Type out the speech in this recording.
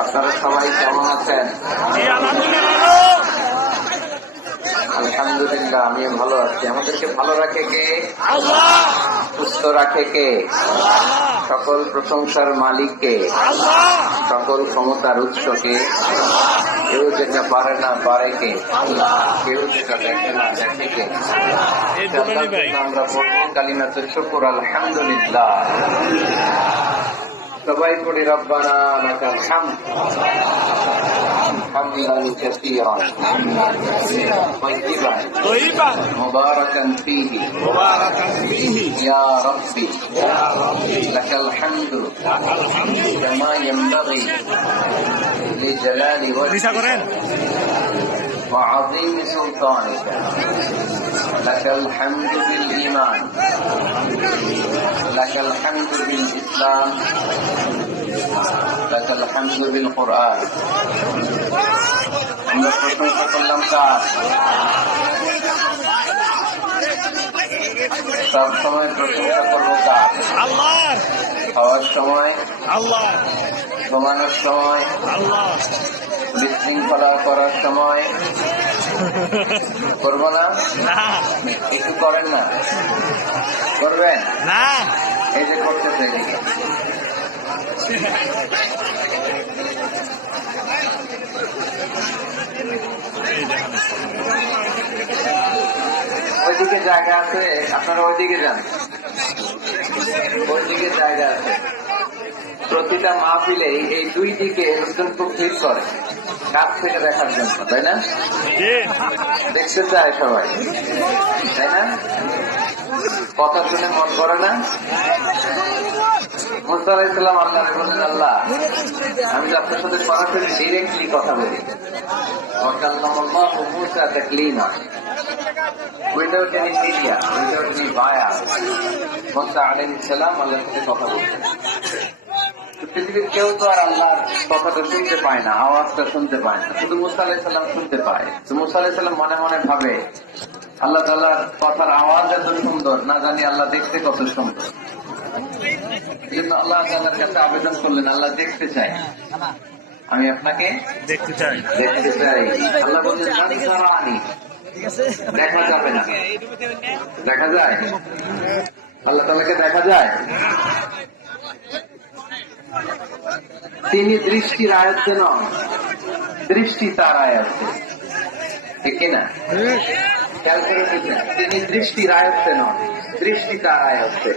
আপনারা সবাই কেমন আছেন? আলহামদুলিল্লাহ, আমি ভালো আছি। আমাদেরকে ভালো রাখে কে? আল্লাহ। সুস্থ রাখে কে? সকল প্রশংসার মালিক কে? সকল ক্ষমতার উৎস কে? কেউ যেটা পারে না পারে কে? কেউ যেটা দেখে না দেখে কে? আমরা পড়বো কালিমাতুল শুকর, আলহামদুলিল্লাহ। সবাই পড়ি রব্বানা লাকাল হামদ হামদান কাসীরান طيبا مباركا فيه يا ربي لك الحمد كما ينبغي لجلال وجهك وعظيم سلطانك لك الحمد بالإيمان لك الحمد بالإسلام لك الحمد بالقرآن আমরা প্রশংসা করলাম কার? সব সময় প্রশংসা করবো কার? আল্লাহ। খাওয়ার সময় আল্লাহ, ঘুমানোর সময় আল্লাহ, বিশৃঙ্খলা করার সময় করবো না? কিছু করেন না? করবেন না? এই যে করতেছে ওইদিকে জায়গা আছে, আপনারা ওইদিকে যান, ওইদিকে জায়গা আছে। প্রতিটা মাহফিলে এই দুই দিকে লোকজন খুব ভিড় করে কাছ থেকে দেখার জন্য, তাই না? দেখতে চায় সবাই, তাই না? কথা শুনে মন করে না? মুসা আলাইহিস সালাম আল্লাহকে বললেন, আল্লাহ আমি তো আপনার সাথে সরাসরি ডিরেক্টলি কথা বলি, মুসা তাকলিমা, without any media, without any bias, মুসা আলাইহিস সালাম আল্লাহর সাথে কথা বলতেন। পৃথিবীর কেউ তো আর আল্লাহর কথাটা শুনতে পায় না, আওয়াজটা শুনতে পায় না, শুধু মুসা আলাইহিস সালাম শুনতে পায়। তো মুসা আলাইহিস সালাম মনে মনে ভাবে, আল্লাহ তাআলার কথার আওয়াজ এত সুন্দর, না জানি আল্লাহ দেখতে কত সুন্দর। আল্লাহ তাআলার কাছে আবেদন করলেন, আল্লাহ দেখতে চাই, আমি আপনাকে দেখতে চাই, দেখতে চাই। আল্লাহ বললেন, দেখা যাবে না। দেখা যায়? আল্লাহ তাআলাকে দেখা যায়? তিনি দৃষ্টির আয়ত্তে নন, দৃষ্টি তার আয়ত্তে, ঠিক কিনা? খেয়াল করে দেখবেন, তিনি দৃষ্টির আয়ত্তে নন, দৃষ্টি তার আয়ত্তে।